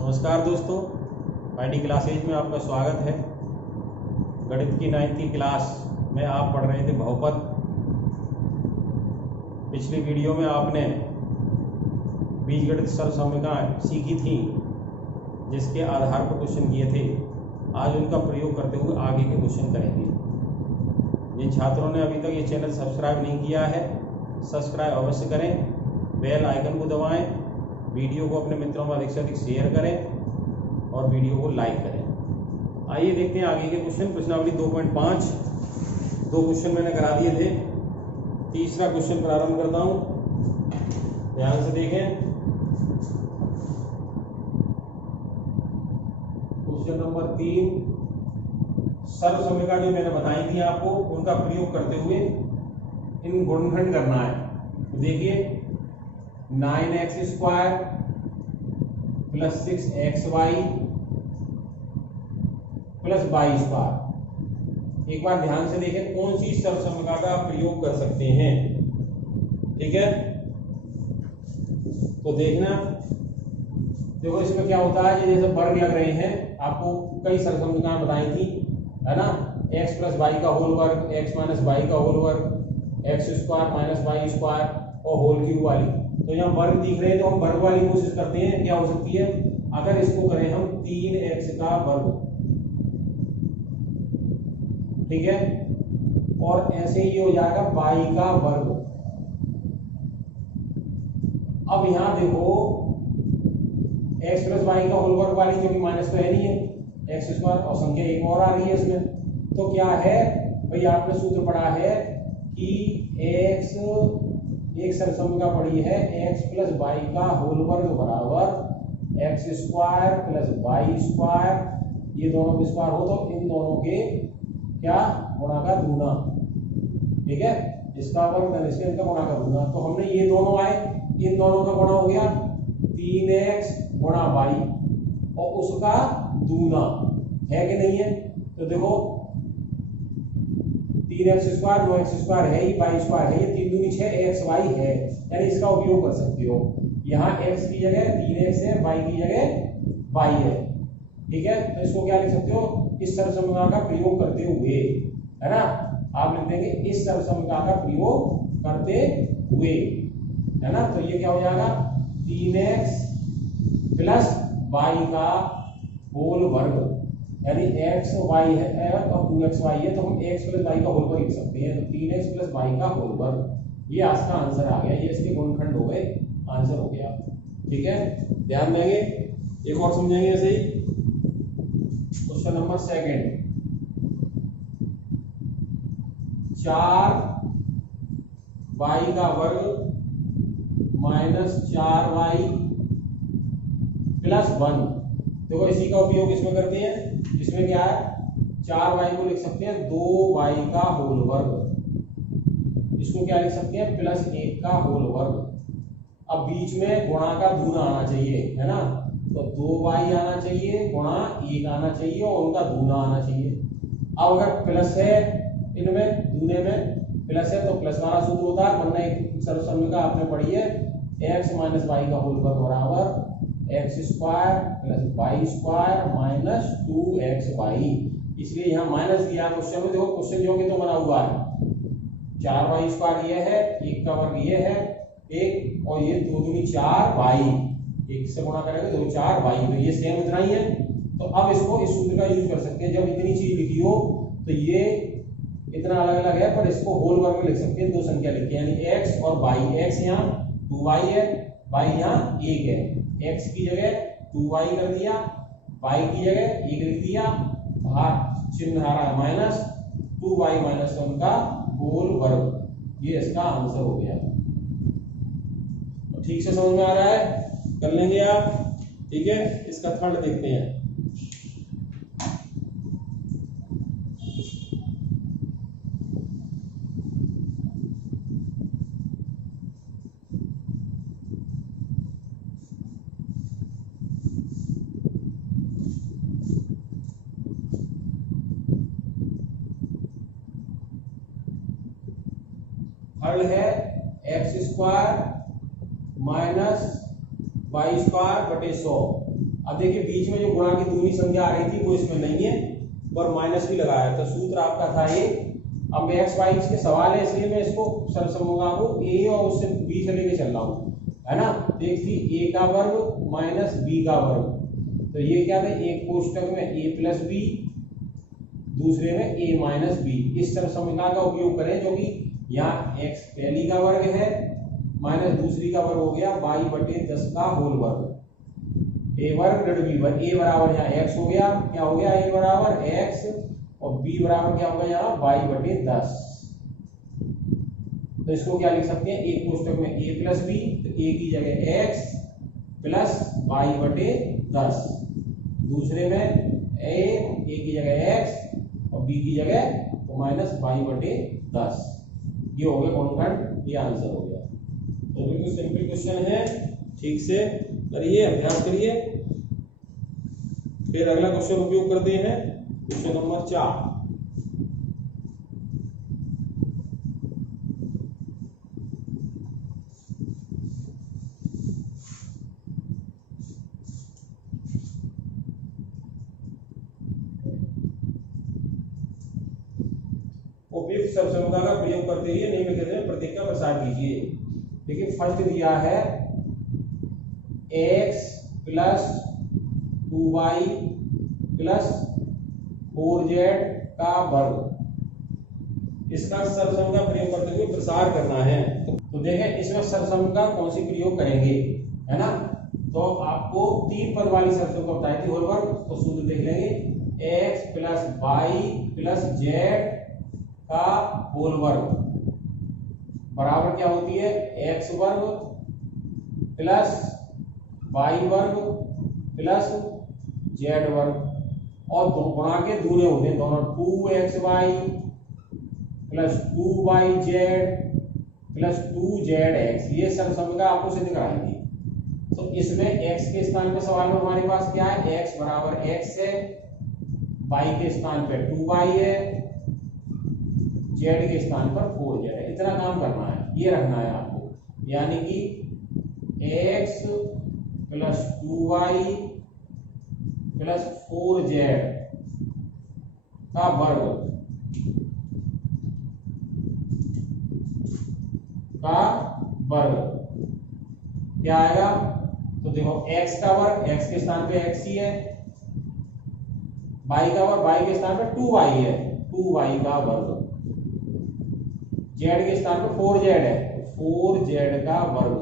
नमस्कार दोस्तों, माइडी क्लासेज में आपका स्वागत है। गणित की 9वीं क्लास में आप पढ़ रहे थे बहुपद। पिछली वीडियो में आपने बीजगणित सरल सीखी थी, जिसके आधार पर क्वेश्चन किए थे। आज उनका प्रयोग करते हुए आगे के क्वेश्चन करेंगे। जिन छात्रों ने अभी तक ये चैनल सब्सक्राइब नहीं किया है, सब्सक्राइब अवश्य करें, बेल आइकन को दबाएं, वीडियो को अपने मित्रों में अधिक से अधिक शेयर करें और वीडियो को लाइक करें। आइए देखते हैं आगे के क्वेश्चन। प्रश्नावली 2.5 दो क्वेश्चन मैंने करा दिए थे। तीसरा क्वेश्चन प्रारंभ करता हूं, ध्यान से देखें। क्वेश्चन नंबर 3, सर्व समीकरण जो मैंने बताई थी आपको, उनका प्रयोग करते हुए इन गुणनखंड करना है। तो देखिए 9x² + 6xy + y²। एक बार ध्यान से देखें कौन सी सर्व समीकरण का प्रयोग कर सकते हैं। ठीक है, तो देखना, देखो इसमें क्या होता है, जैसे वर्ग लग रहे हैं। आपको कई सर्व समीकरण बताई थी, है ना। x + y का होल वर्ग, x - y का होल वर्ग, x² - y² और होल क्यूब वाली। तो यहाँ वर्ग दिख रहे हैं, तो हम वर्ग वाली कोशिश करते हैं। क्या हो सकती है, अगर इसको करें हम 3x का वर्ग, ठीक है, और ऐसे ही हो जाएगा y का वर्ग। अब यहाँ देखो x + y का होल वर्ग वाली, क्योंकि माइनस तो है नहीं है, x² और संख्या एक और आ रही है इसमें। तो क्या है भाई, आपने सूत्र पढ़ा है कि x एक सर्व समीकरण पड़ी है, x + y का होल वर्ग बराबर x² + y²। ये दोनों के स्क्वायर हो तो इन दोनों के क्या गुणा का दूना, ठीक है, इसका वर्ग धन इसके, इनका गुणा का दूना। तो हमने ये दोनों आए, इन दोनों का गुणा हो गया 3x गुणा y और उसका दूना, है कि नहीं है। तो देखो 3x² 9x² है ही, y² है, ये 3 दूनी 6 xy है, यानी इसका उपयोग कर सकते हो। यहाँ x की जगह 3x है, y की जगह y है, ठीक है। तो इसको क्या लिख सकते हो, इस सर्व समीकरण का प्रयोग करते हुए, है ना। आप लिख देंगे इस सर्व समीकरण का प्रयोग करते हुए, है ना। तो ये क्या हो जाएगा, 3x + y का होल वर्ग, यानी x y है और 2xy है, तो हम x + y का होल वर्ग लिख सकते हैं। तो 3x + y का होल वर्ग, ये आज का आंसर आ गया। ये इसके गुणनखंड हो गए, आंसर हो गया, ठीक है। ध्यान देंगे, एक और समझेंगे ऐसे ही। क्वेश्चन नंबर 2, 4y का वर्ग -4y + 1। देखो इसी का उपयोग इसमें करते हैं। इसमें क्या है, 4y को लिख सकते हैं 2y का होल वर्ग, इसको क्या लिख सकते हैं, +1 का होल वर्ग। अब बीच में गुणा का दूना आना चाहिए, है ना। तो 2y आना चाहिए, गुणा 1 आना चाहिए और उनका दूना आना चाहिए। अब अगर प्लस है, इनमें दूने में प्लस है, तो प्लस वाला सूत्र होता है, वरना एक सर्व समीकरण आपने पढ़ी है, x - y का होल वर्ग बराबर x² + y² - 2xy। इसलिए यहाँ माइनस दिया क्वेश्चन में। देखो क्वेश्चन जो कि तो बना हुआ है, 4y² ये है, 1 का वर्ग ये है, 1 और ये 2 दूनी 4y, 1 से गुणा करेंगे तो 4y, तो ये सेम उतना ही है। तो अब इसको इस सूत्र का यूज कर सकते हैं। जब इतनी चीज लिखी हो तो ये इतना अलग अलग है, पर इसको होल वर्ग में लिख सकते हैं, दो संख्या लिख के, यानी x और y। x यहाँ 2y है, y यहाँ 1 है। x की जगह 2y कर दिया, y की जगह 1 लिख दिया, बाहर चिन्ह आ रहा है माइनस, 2y - 1 का होल वर्ग। ये इसका आंसर हो गया। तो ठीक से समझ में आ रहा है, कर लेंगे आप, ठीक है। इसका थर्ड देखते हैं। थर्ड है x² - y² / 100। अब देखिए बीच में जो गुणा की दूसरी संख्या आ रही थी वो इसमें नहीं है और माइनस भी लगाया, तो सूत्र आपका था ये। अब मैं एक्स वाई के सवाल है इसलिए मैं इसको सरसमूंगा को ए और उससे बी से लेके चल रहा हूँ, है ना। देखिए ए का वर्ग माइनस बी का वर्ग, तो ये क्या था, एक कोष्टक में ए प्लस बी, दूसरे में ए माइनस बी। इस सरसमूंगा का उपयोग करें जो कि यहाँ एक्स पहली का वर्ग है माइनस दूसरी का वर्ग हो गया वाई बटे 10 का होल वर्ग, ए वर्ग ऋण बी वर्ग। ए बराबर यहाँ एक्स हो गया, क्या हो गया, ए बराबर एक्स, और बी बराबर क्या होगा यहाँ वाई बटे 10। तो इसको क्या लिख सकते हैं, एक कोष्टक में ए प्लस बी, तो ए की जगह एक्स प्लस वाई बटे 10, दूसरे में ए की जगह एक्स और बी की जगह तो माइनस वाई बटे 10। ये हो गया कॉन्स्टेंट, ये आंसर हो गया। तो बिल्कुल सिंपल क्वेश्चन है, ठीक से करिए, अभ्यास करिए। फिर अगला क्वेश्चन उपयोग करते हैं, क्वेश्चन नंबर 4। उपयुक्त सरसमता का प्रयोग करते हुए निम्नलिखित में प्रतीक का प्रसार कीजिए। देखिए फर्स्ट दिया है x plus 2y plus 4z का वर्ग, इसका सरसम का प्रयोग करते हुए प्रसार करना है। तो देखें इसमें सरसम का कौन सी प्रयोग करेंगे, है ना। तो आपको 3 पद वाली सरसम को बताई थी होल वर्ग, तो सूत्र देख लेंगे, x plus y plus z का होल वर्ग बराबर क्या होती है, एक्स वर्ग प्लस वाई वर्ग प्लस जेड वर्ग, और दो गुणा के दूने होते हैं दोनों, 2xy plus 2yz plus 2zx। ये सरसमता आपको सिद्ध कराएंगे। तो इसमें x के स्थान पे सवाल में हमारे पास क्या है, x बराबर x है, y के स्थान पे 2y है, z के स्थान पर 4z है। इतना काम करना है, ये रखना है आपको, यानी कि x plus 2y plus 4z का वर्ग क्या आएगा। तो देखो x का वर्ग x के स्थान पे x ही है, y का वर्ग y के स्थान पे 2y है, 2y का वर्ग, z के स्थान पे 4z है, 4z का वर्ग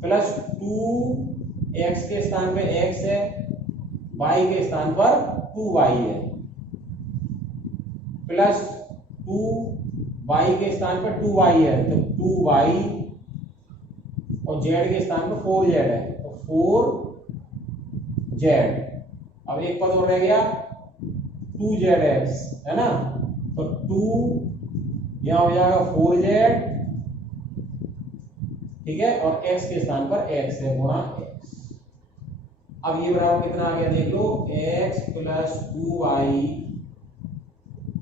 प्लस 2x के स्थान पे x है, y के स्थान पर 2y है, प्लस 2y के स्थान पर 2y है, तो 2y और z के स्थान पर 4z है, तो 4z। अब एक पद और रह गया 2zx, है ना। तो 2 यहां हो जाएगा 4z, ठीक है, और x के स्थान पर x है गुणा x। अब ये बराबर कितना आ गया देख लो, x plus 2y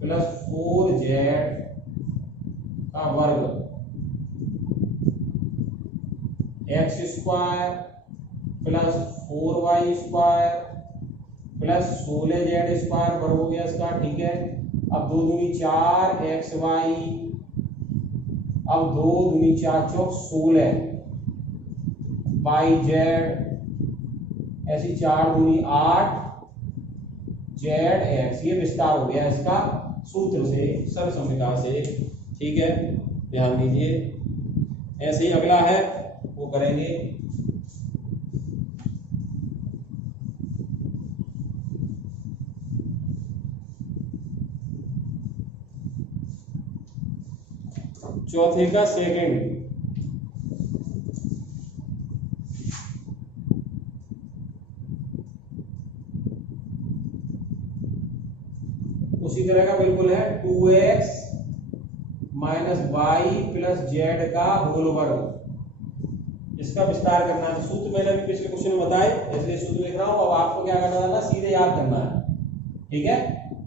plus 4z का वर्ग x square plus 4y square plus 16z square वर्ग हो गया इसका, ठीक है। अब 2 दूनी 4xy, अब 2 दूनी 4 चौक 16 yz, ऐसी 4 दूनी 8 zx। ये विस्तार हो गया इसका सूत्र से, सरसमिका से, ठीक है, ध्यान दीजिए। ऐसे ही अगला है वो करेंगे। चौथे का सेकंड, उसी तरह का बिल्कुल है, 2x minus y plus z का होल वर्ग, इसका विस्तार करना है। सूत्र मैंने अभी पिछले क्वेश्चन में बताए, इसलिए सूत्र लिख रहा हूं। अब आपको क्या करना था, सीधे याद करना है, ठीक है।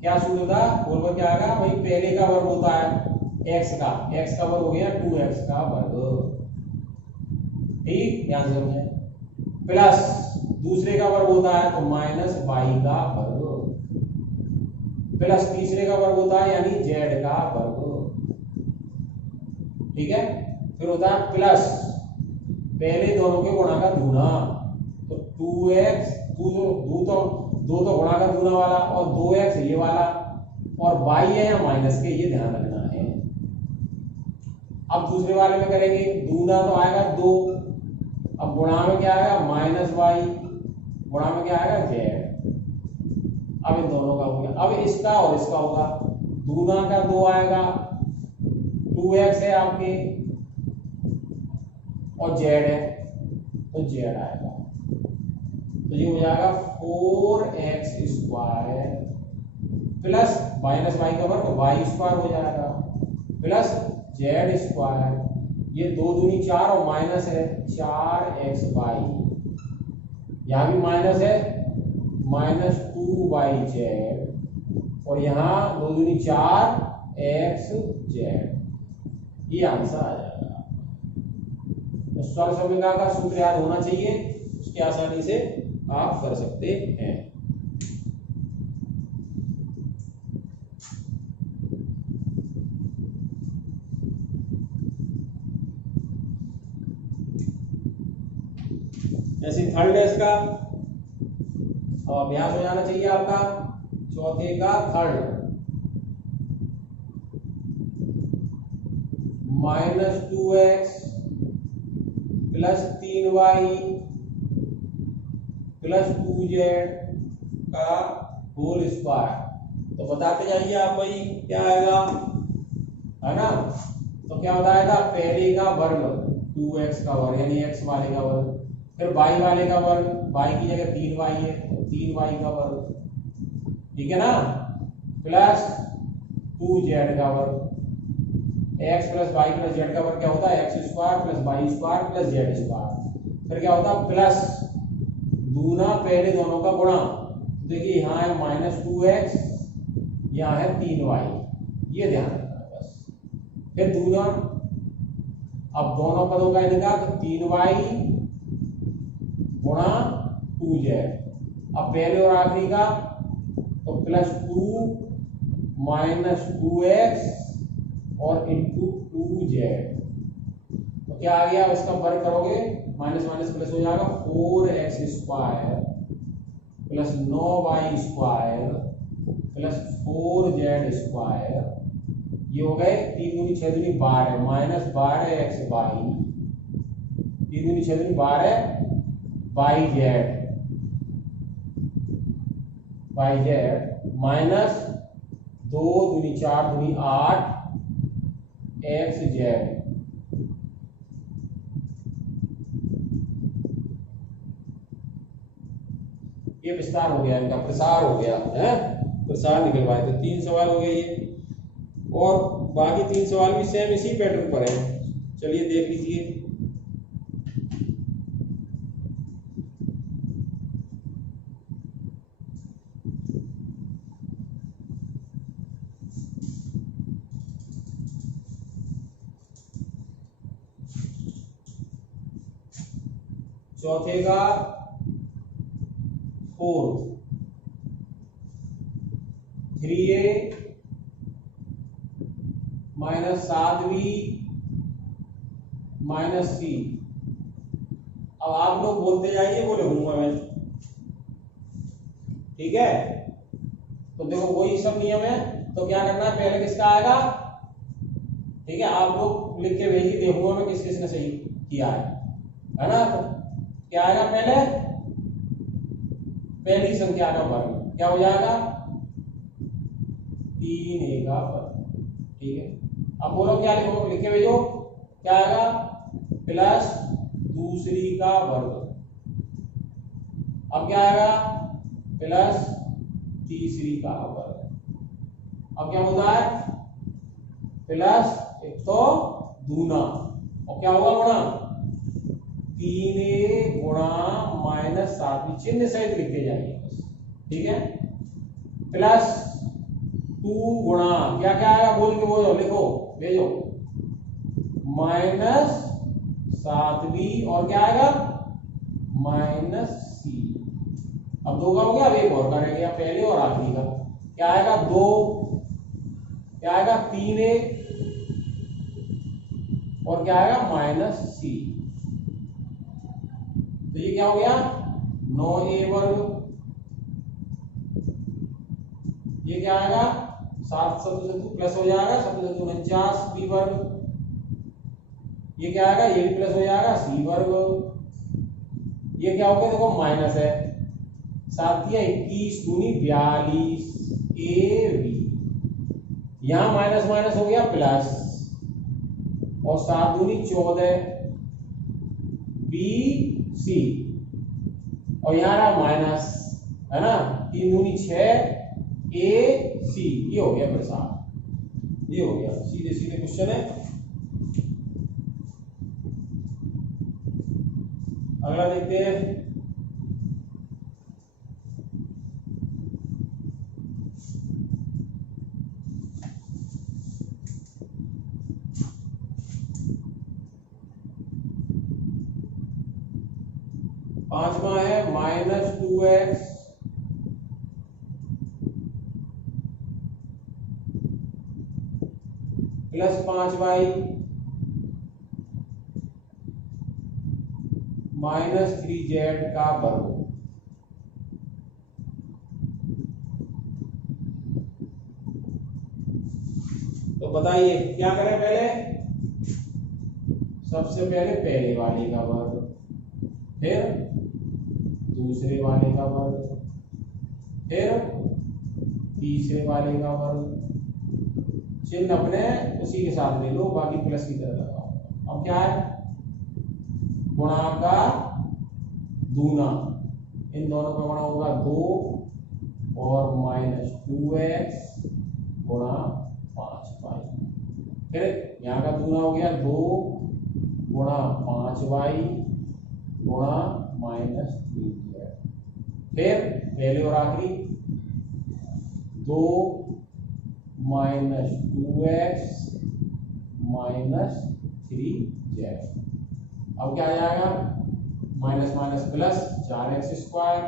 क्या सूत्र था, होल वर्ग क्या आएगा भाई, पहले का वर्ग होता है x का वर्ग हो गया 2x का वर्ग, ठीक, ध्यान से समझें। प्लस दूसरे का वर्ग होता है तो माइनस वाई का वर्ग, प्लस तीसरे का वर्ग होता है यानी जेड का वर्ग, ठीक है। फिर होता है प्लस पहले दोनों के गुणा का दूना, तो 2x दो तो गुणा का दूना वाला और 2x ये वाला, और y है या माइनस के, ये ध्यान रखना है। अब दूसरे वाले में करेंगे, दूना तो आएगा 2, अब गुणा में क्या आएगा माइनस वाई, गुणा में क्या आएगा जेड। अब इन दोनों का हो गया, अब इसका और इसका होगा, दूना का 2 आएगा, 2x है आपके और जेड है तो जेड आएगा, तो ये हो जाएगा 4x square plus minus y का वर्ग वाई स्क्वायर हो जाएगा प्लस जेड स्क्वायर, ये 2 दूनी 4 और माइनस है 4xy, यहां भी माइनस है माइनस 2yz, और यहाँ 2 दूनी 4xz, ये आंसर आ जाएगा। तो स्वर समीकरण का सूत्र याद होना चाहिए, उसकी आसानी से आप कर सकते हैं। ऐसे थर्ड है इसका अभ्यास हो जाना चाहिए आपका, चौथे का third, minus 2x plus 3y plus 2z का होल स्क्वायर, तो बताते जाइए आप भाई क्या आएगा, है ना। तो क्या बताया था, पहले का वर्ग 2x का वर्ग यानी x वाले का वर्ग, फिर y वाले का वर्ग, y की जगह 3y है तो 3y का वर्ग, ठीक है ना, प्लस 2z का वर्ग, x plus y plus z का वर्ग क्या होता है x square plus y square plus z square, फिर क्या होता है प्लस दूना पहले दोनों का गुणा, देखिए यहाँ है माइनस 2x, यहाँ है 3y, ये ध्यान रखना है बस, फिर दूना, अब दोनों पदों का इनका तो 3y गुणा 2z, अब पहले और आखिरी का तो प्लस 2 माइनस 2x और इंटू 2z, तो क्या आ गया, इसका वर्ग करोगे माइनस माइनस प्लस हो जाएगा 4x square plus 9y square plus 4z square, ये हो गए 3 दूनी 6 दूनी 12 माइनस 12xy, 3 दूनी 6 दूनी 12 yz माइनस 2 दूनी 4 दूनी 8 xz, ये विस्तार हो गया, इनका प्रसार हो गया है, प्रसार निकलवाए थे। 3 सवाल हो गए ये, और बाकी 3 सवाल भी सेम इसी पैटर्न पर है, चलिए देख लीजिए। चौथे का 4 3a minus 7b minus c, अब आप लोग बोलते जाइए, वो लिखूंगा मैं, ठीक है। तो देखो वही सब नियम है, तो क्या करना है, पहले किसका आएगा, ठीक है, आप लोग लिख के भेजिए, देखूंगा मैं किस किसने सही किया है ना। तो क्या आएगा, पहली संख्या का वर्ग क्या हो जाएगा 3a का वर्ग, ठीक है। अब बोलो क्या लिखो, लिख के भेजो, क्या आएगा प्लस दूसरी का वर्ग, अब क्या आएगा प्लस तीसरी का वर्ग, अब क्या होता है प्लस एक तो दूना, और क्या होगा गुणा 3a गुणा माइनस 7 चिन्ह सहित लिखते जाइए बस, ठीक है, प्लस 2 गुणा क्या क्या आएगा बोल के बोलो, लिखो भेजो, माइनस 7b और क्या आएगा माइनस सी। अब 2 का हो गया, अब एक और का रह गया, पहले और आखिरी का। क्या आएगा 2, क्या आएगा 3a, और क्या आएगा माइनस सी। तो ये क्या हो गया 9a वर्ग। ये क्या आएगा 7 सत्तू प्लस हो जाएगा, 7 49 b वर्ग। ये क्या आएगा, ये भी प्लस हो जाएगा c वर्ग। ये क्या हो गया देखो माइनस है, 7 या 21 दूनी 42 ab। यहां माइनस माइनस हो गया प्लस, और 7 दूनी 14 bc, और यहां रहा माइनस, है ना, 3 दूनी 6 ac। ये हो गया फिर 7। ये हो गया सीधे सीधे क्वेश्चन है। अगला देखते हैं। पांचवा है -2x plus 5y minus 3z का वर्ग। तो बताइए क्या करें, पहले सबसे पहले पहले वाले का वर्ग, फिर दूसरे वाले का वर्ग, फिर तीसरे वाले का वर्ग। चिन्ह अपने उसी के साथ ले लो, बाकी प्लस की तरह लगाओ। अब क्या है, गुणा का दूना, इन दोनों का गुणा होगा 2 और -2x गुणा 5y। फिर यहाँ का दूना हो गया 2 गुणा 5y गुणा -3z। फिर पहले और आखिरी 2 -2x -3z। अब क्या आ जाएगा, minus minus plus 4x square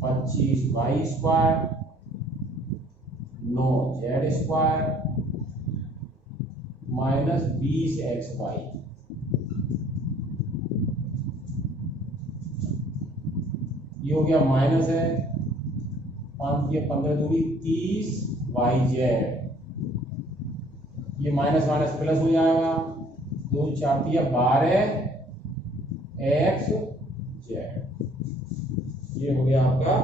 25y square 9z square -20xy। ये हो गया माइनस है, 5 या 15 दूरी 30yz। ये माइनस माइनस प्लस हो जाएगा, 2 4 या 12xz। ये हो गया आपका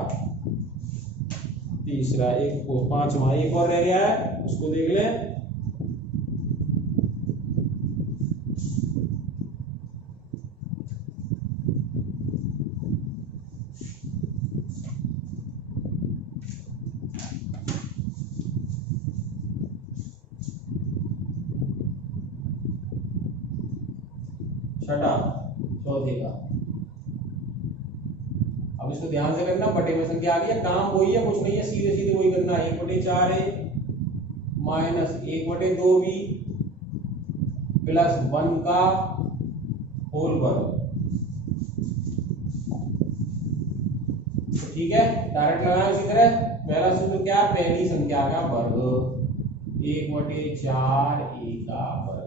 तीसरा। एक को 5वां एक और रह गया है, उसको देख लें। छठा चौथे का। अब इसको ध्यान से करना, बटे में संख्या आ गई है, काम वही है, कुछ नहीं है, सीधे सीधे वही करना है। 1/4 है माइनस 1/2b प्लस 1 का होल वर्ग। ठीक है, डायरेक्ट लगाए उसी तरह। पहला सूत्र क्या, पहली संख्या का वर्ग 1/4 a का वर्ग।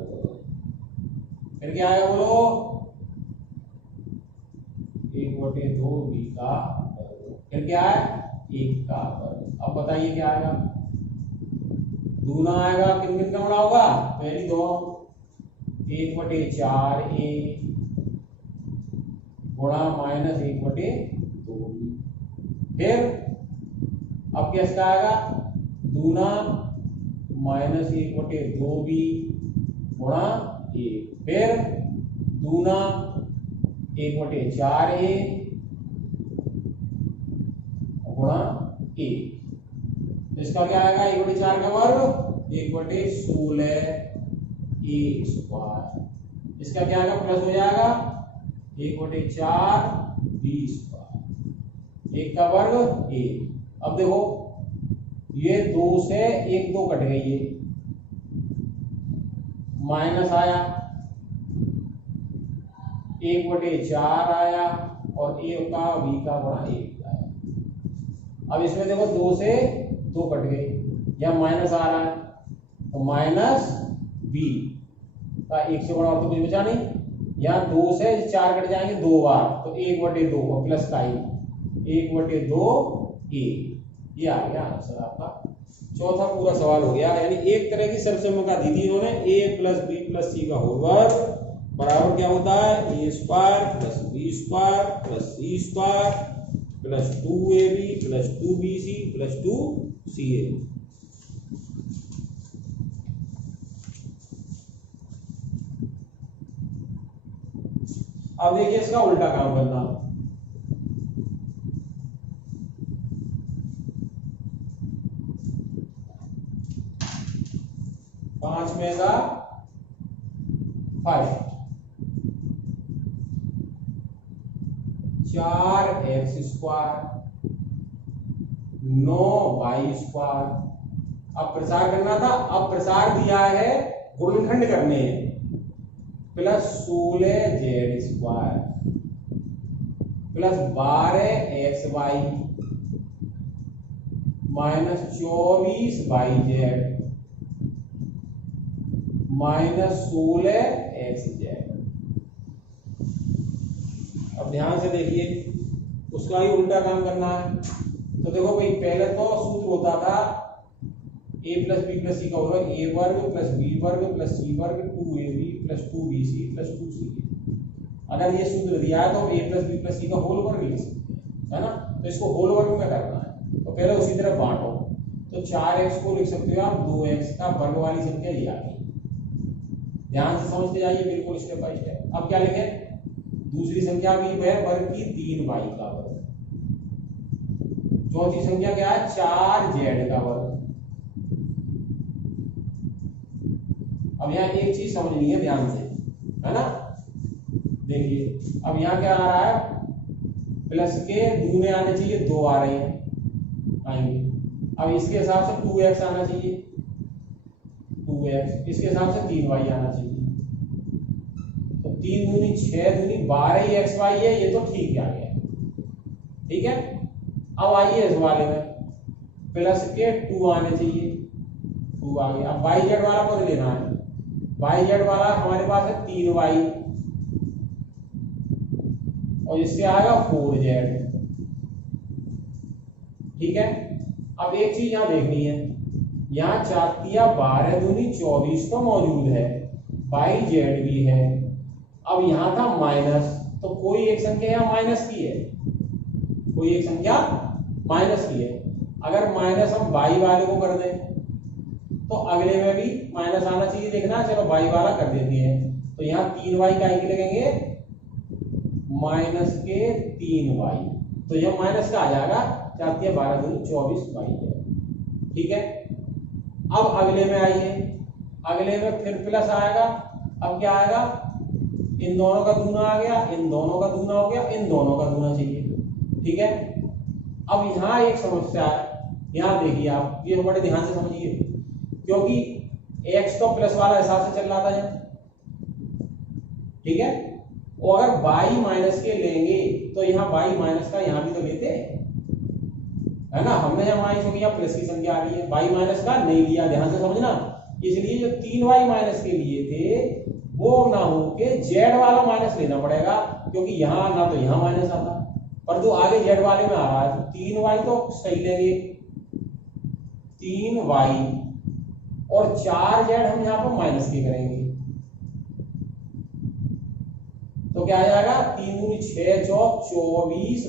फिर क्या आएगा बोलो, 1/2b का वर्ग। फिर क्या है 1 का वर्ग। अब बताइए क्या आएगा, दूना आएगा, किन किन का बड़ा होगा, पहली दो 1/4a गुणा -1/2b। फिर अब कैसे आएगा, दूना -1/2b गुणा 1। फिर दूना 1/4a गुणा 1। इसका क्या आएगा, 1/4 का वर्ग 1/16 a स्क्वायर। इसका क्या आएगा, प्लस हो जाएगा 1/4 b स्क्वायर। 1 का वर्ग 1। अब देखो ये 2 से 1 2 कट गई, है माइनस आया, 1/4 आया और a का b का गुणा 1 आया। अब इसमें देखो 2 से 2 कट गए, या माइनस आ रहा है तो माइनस b का 1 से बड़ा और तो कुछ बचा नहीं, यहाँ 2 से 4 कट जाएंगे 2 बार तो 1/2 और प्लस का 1/2 a, ये आ गया आंसर आपका। चौथा पूरा सवाल हो गया। यानी एक तरह की सर्वसम्मता दी थी इन्होंने, a + b + c का होल वर्ग बराबर क्या होता है, a² + b² + c² + 2ab + 2bc + 2ca। अब देखिए इसका उल्टा काम करना। पांच में का 5, 4x², 9y²। अब प्रसार करना था, अब प्रसार दिया है गुणनखंड करने हैं, plus 16z² plus 12xy minus 24yz minus 16xz। अब ध्यान से देखिए, उसका ही उल्टा काम करना है। तो देखो भाई, पहले तो सूत्र होता था a + b + c का होगा a² + b² + c² 2ab + 2bc + 2ca। अगर ये सूत्र दिया है तो a + b + c का होल वर्ग लिख सकते हैं, है ना। तो इसको होल वर्ग में करना है तो पहले उसी तरह बांटो। तो 4x को लिख सकते हो आप 2x का वर्ग वाली संख्या ले आके। ध्यान से समझते जाइए बिल्कुल स्टेप बाय स्टेप। अब क्या लिखें, दूसरी संख्या भी है वर्ग की 3y का वर्ग, चौथी संख्या क्या है 4z का वर्ग। अब यहाँ एक चीज समझनी है ध्यान से, है ना। देखिए अब यहाँ क्या आ रहा है, प्लस के दूने आने चाहिए, 2 आ रहे हैं, आएंगे। अब इसके हिसाब से 2x आना चाहिए, 2x, इसके हिसाब से 3y आना चाहिए। तो 3 दूनी 6 दूनी 12xy है, ये तो ठीक आ गया, ठीक है। अब आइए इस वाले में, प्लस के 2 आने चाहिए, 2 आ गया। अब yz वाला पद लेना है, yz वाला हमारे पास है 3y और इससे आएगा 4z, ठीक है। अब एक चीज यहां देखनी है, यहाँ 4 12 दूनी 24 तो मौजूद है, yz भी है। अब यहां था माइनस, तो कोई एक संख्या यहाँ माइनस की है, कोई एक संख्या माइनस की है। अगर माइनस हम y वाले को कर दें तो अगले में भी माइनस आना चाहिए, देखना। चलो y वाला कर देते हैं, तो यहाँ 3y का एक लगेंगे, माइनस के 3y, तो यह माइनस का आ जाएगा, 4 12 दूनी 24y है, ठीक है। अब अगले में आइए, अगले में फिर प्लस आएगा। अब क्या आएगा, इन दोनों का दूना आ गया, इन दोनों का दूना हो गया, इन दोनों का दूना चाहिए, ठीक है। अब यहाँ एक समस्या है, यहाँ देखिए आप, ये बड़े ध्यान से समझिए, क्योंकि x तो प्लस वाला हिसाब से चल रहा था यहाँ, ठीक है। और अगर y माइनस के लेंगे तो यहाँ y माइनस का यहाँ भी तो लेते हैं, है ना। हमने यहाँ माइनस हो गया, प्लस की संख्या आ गई है, y माइनस का नहीं लिया, ध्यान से समझना। इसलिए जो 3y माइनस के लिए थे वो ना हो के z वाला माइनस लेना पड़ेगा, क्योंकि यहाँ ना तो यहाँ माइनस आता, पर तो आगे z वाले में आ रहा है, तो 3y तो सही लेंगे, 3y और 4z हम यहाँ पर माइनस के करेंगे, तो क्या आ जाएगा, 3 दूनी 6 चौक 24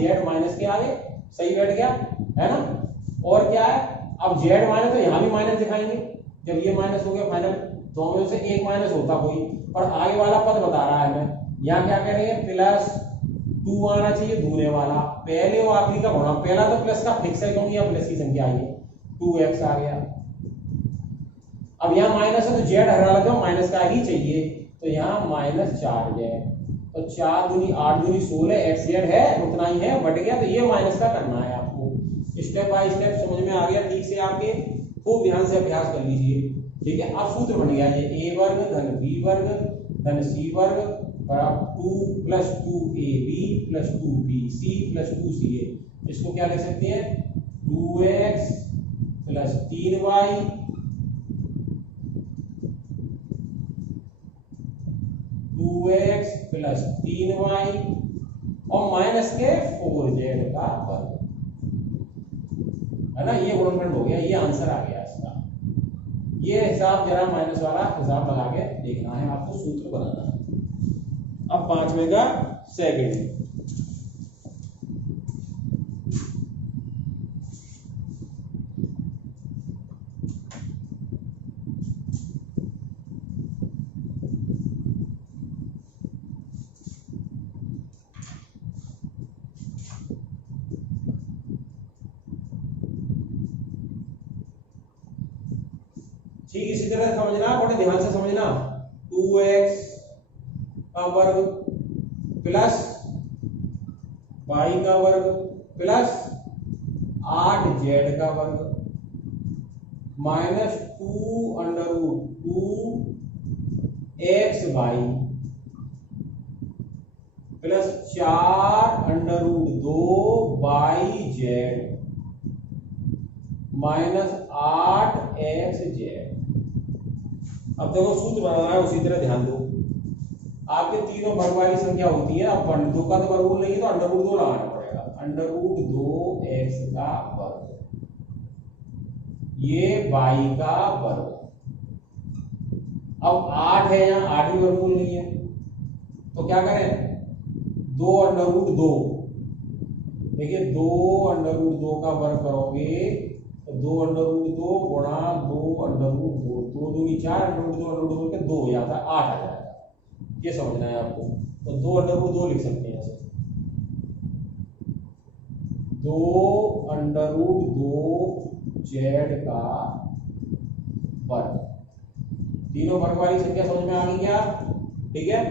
yz माइनस के आगे, सही बैठ गया, है ना। और क्या है, अब z माइनस तो यहाँ भी माइनस दिखाएंगे, जब ये माइनस हो गया फाइनल, दोनों में से एक माइनस होता कोई, पर आगे वाला पद बता रहा है हमें। यहाँ क्या करेंगे, प्लस 2 आना चाहिए दूने वाला, पहले और आखिरी का गुणा, पहला तो प्लस का फिक्स है क्योंकि यहाँ प्लस की संख्या आई है, 2x आ गया। अब यहाँ माइनस है तो z हटा दो, माइनस का ही चाहिए, तो यहाँ -4z, तो 4 दूनी 8 दूनी 16 xz है, उतना ही है, बट गया, तो ये माइनस का करना है आपको। स्टेप बाय स्टेप समझ में आ गया ठीक से, आपके खूब ध्यान से अभ्यास कर लीजिए, ठीक है। अब सूत्र बन गया ये a वर्ग धन b वर्ग धन c वर्ग बराबर 2 + 2ab + 2bc + 2ca। इसको क्या लिख सकते हैं 2x + 3y 2x + 3y और माइनस के 4z का वर्ग, है ना। ये गुणनखंड हो गया, ये आंसर आ गया इसका। ये हिसाब जरा माइनस वाला हिसाब लगा के देखना है आपको, सूत्र बनाना है। अब 5वें का सेकंड, ठीक इसी तरह समझना, बड़े ध्यान से समझना। 2x का वर्ग प्लस y का वर्ग प्लस 8z का वर्ग minus 2√2 xy plus 4√2 yz minus 8xz। अब देखो सूत्र बनाना है, उसी तरह ध्यान दो। आपके तीनों वर्ग वाली संख्या होती है, अब 2 का तो वर्गमूल नहीं है तो √2 लगाना पड़ेगा। √2x का वर्ग, ये y का वर्ग। अब 8 है, यहाँ 8 ही वर्गमूल नहीं है तो क्या करें 2√2। देखिए 2√2 का वर्ग करोगे तो 2√2 गुणा 2√2, 2 दूनी 4, √2 के 2 या 8 आ जाएगा। ये समझना है आपको, तो 2√2 लिख सकते हैं ऐसे, 2√2z का वर्ग। तीनों वर्ग वाली संख्या समझ में आ गई क्या? ठीक है।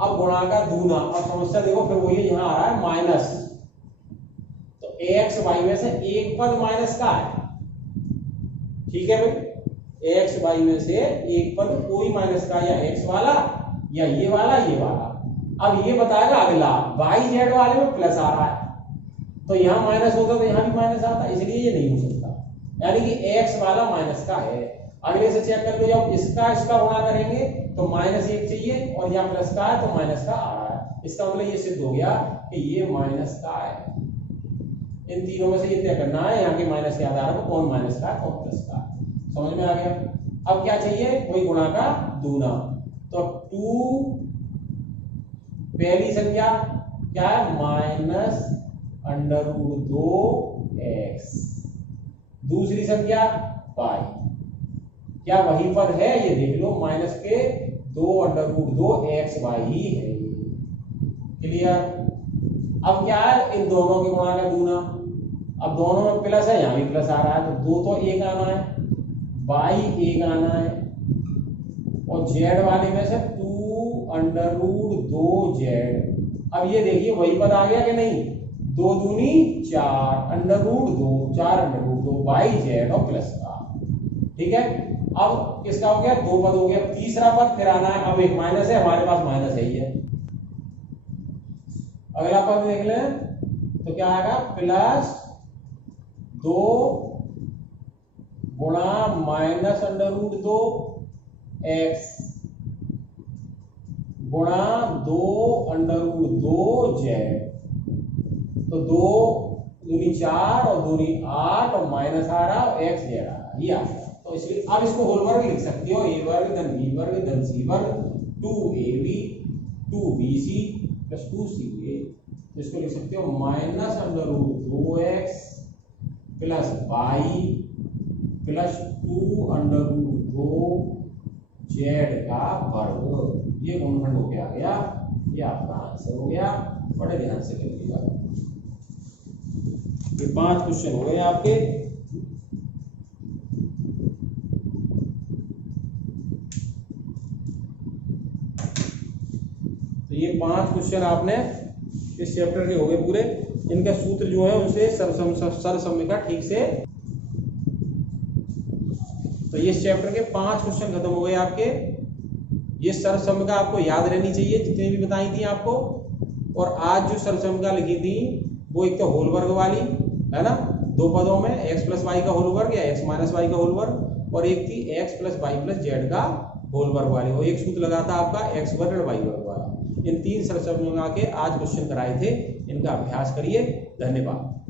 अब गुणा का दूना, अब समस्या देखो फिर वही यहां आ रहा है माइनस, तो x y में से एक पद माइनस का है। ठीक है भाई, x y में से एक पद कोई माइनस का, या x वाला या ये वाला ये वाला। अब ये बताएगा अगला y z वाले में प्लस आ रहा है, तो यहां माइनस होता तो यहां भी माइनस आता, इसलिए ये नहीं हो सकता। यानी कि x वाला माइनस का है। अगले से चेक कर लो, जब इसका गुणा करेंगे तो -1 चाहिए, और यहाँ प्लस का है तो माइनस का आ रहा है। इसका मतलब ये सिद्ध हो गया कि ये माइनस का है। इन तीनों में से ये तय करना है यहाँ के माइनस के आधार पर कौन माइनस का है कौन प्लस का है। समझ में आ गया? अब क्या चाहिए, कोई गुणा का दूना। तो 2 पहली संख्या क्या है -√2x, दूसरी संख्या y। क्या वही पद है? ये देख लो, माइनस के 2√2xy ही है। क्लियर? अब क्या है, इन दोनों के गुणा का दूना। अब दोनों में प्लस है, यहां भी प्लस आ रहा है, तो 2 तो 1 आना है, y 1 आना है, और z वाले में से 2√2z। अब ये देखिए वही पद आ गया कि नहीं, 2 दूनी 4, √2 4√2 yz और प्लस का। ठीक है। अब किसका हो गया, 2 पद हो गया, तीसरा पद फिर आना है। अब एक माइनस है, हमारे पास माइनस है ही है। अगला पद देख लें तो क्या आएगा, +2 गुणा -√2x गुणा 2√2z। तो 2 दूनी 4 और दूनी 8 और माइनस आ रहा और x दे रहा, ये आ गया। तो इसलिए अब इसको होल वर्ग लिख सकते हो, a वर्ग धन b वर्ग धन c वर्ग 2ab 2bc + 2ca। तो इसको लिख सकते हो -√2x + y + 2√2z का वर्ग। ये गुणनखंड हो गया गया, ये आपका आंसर हो गया। बड़े ध्यान से करिएगा, ये 5 क्वेश्चन हो गए आपके। तो ये 5 क्वेश्चन आपने इस चैप्टर के हो गए पूरे। इनका सूत्र जो है उनसे सरसम्यका ठीक से। तो ये इस चैप्टर के 5 क्वेश्चन खत्म हो गए आपके। ये सर्वसम्मिका आपको याद रहनी चाहिए, जितनी भी बताई थी आपको। और आज जो सर्वसम्मिका लिखी थी वो एक तो होल वर्ग वाली है ना, दो पदों में x प्लस वाई का होल वर्ग या x माइनस वाई का होल वर्ग, और एक थी x plus y plus z का होल वर्ग वाली। और एक सूत्र लगा था आपका x वर्ग वाई वर्ग वाला। इन तीन सर्वसम्मिका के आज क्वेश्चन कराए थे, इनका अभ्यास करिए। धन्यवाद।